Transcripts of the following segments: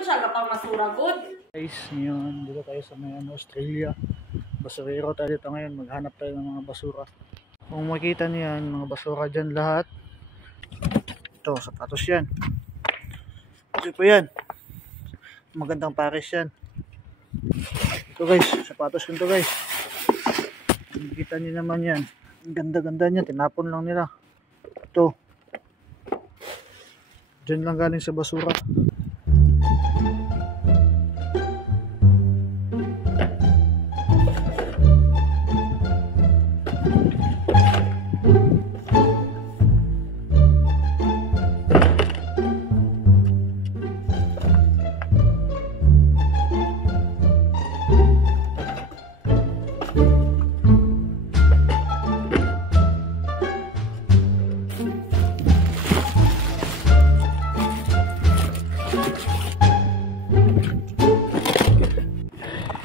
man siya kapag masura good. Guys, ngayon dito tayo sa may Australia. Basurero tayo dito ngayon. Maghanap tayo ng mga basura. Kung makita niyo yan, mga basura dyan lahat. Ito, sapatos yan. Kasi po yan. Magandang pares yan. Ito guys, sapatos ko ito guys. Makikita niyo naman yan. Ang ganda-ganda niya, tinapon lang nila. Ito. Diyan lang galing sa basura.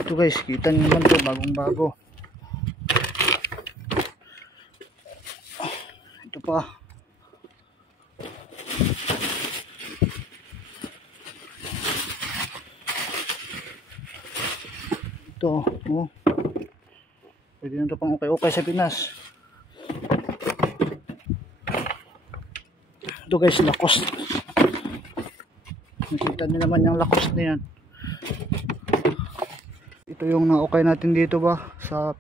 Ito guys, kita nyo naman to, bagong bago. Ito pa. Ito, oh. Pwede na ito pang okay sa Pinas. Ito guys, Lacoste. Nakita nyo naman yung Lacoste na yan. Ito yung na-okay natin dito ba sa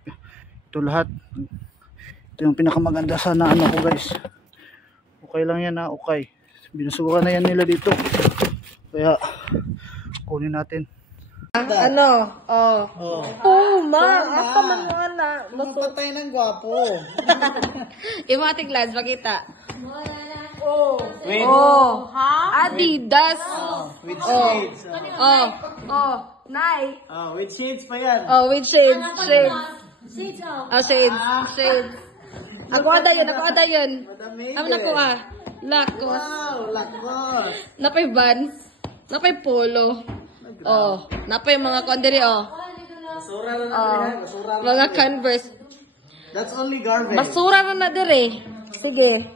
ito lahat. Ito yung pinakamaganda sa ano ko guys. Okay lang yan, okay. Binasukan na yan nila dito. Kaya kunin natin. Ano? Oh ma, asa man mo na. Magpatay ng gwapo. Yung mga tiglads, makita. With, Adidas. with shades. Nike. With shades pa yan. With shades. Shades. Ako ada yun. Ano na ko Lacoste. Wow, lakos. Napay Vans. Napay Polo. Napay mga kondiri Basura na natin. Basura na. mga Converse. That's only garbage. Basura na dire. Sige.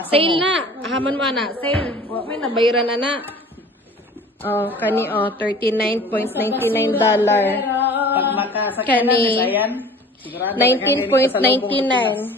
Sale na. Haman mo na. Sale. May nabayaran na. Kani $39.99. Pag makasakyan Kani natin, ayan. Sigurado 19.99.